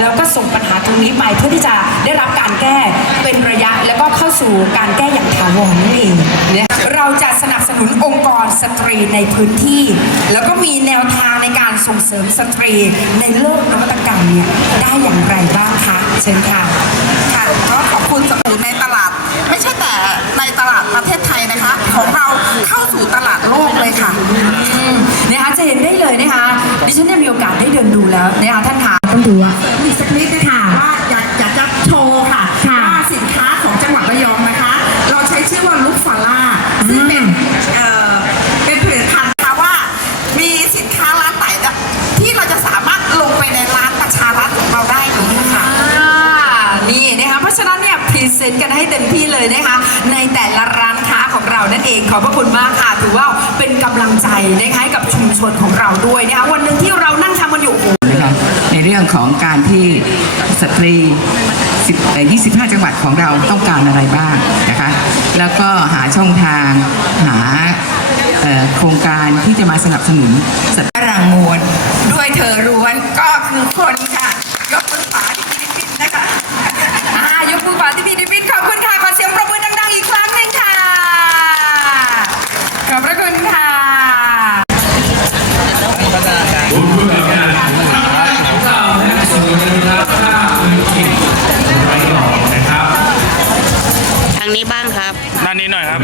แล้วก็ส่งปัญหาตรงนี้ไปเพื่อที่จะได้รับการแก้เป็นระยะแล้วก็เข้าสู่การแก้อย่างถาวรนั่นเองเนี่ยเราจะสนับสนุนองค์กรสตรีในพื้นที่ แล้วก็มีแนวทางในการส่งเสริมสตรีในโลกนวัตกรรมเนี่ยได้อย่างไรบ้างคะเชิญค่ะค่ะก็ขอบคุณสมุนในตลาด ไม่ใช่แต่ในตลาดประเทศไทยนะคะ ของเราเข้าสู่ตลาดโลกเลยค่ะนะคะจะเห็นได้เลยนะคะดิฉันได้มีโอกาสได้เดินดูแล้วนะคะท่านคะต้องดูว่า นี่นะคะเพราะฉะนั้นเนี่ยพรีเซนต์กันให้เต็มที่เลยนะคะในแต่ละร้านค้าของเรานั่นเองขอบพระคุณมากค่ะถือว่าเป็นกำลังใจนะคะให้กับชุมชนของเราด้วยนะคะวันหนึ่งที่เรานั่งทำกันอยู่โอ้โหนะคะในเรื่องของการที่สตรี10เอ่อ25 จังหวัดของเราต้องการอะไรบ้างนะคะแล้วก็หาช่องทางหาเอ่อโครงการที่จะมาสนับสนุนสตรีรังมวลด้วยเธอร้วนก็คือคนค่ะ ทางนี้บ้างครับ ด้านนี้หน่อยครับ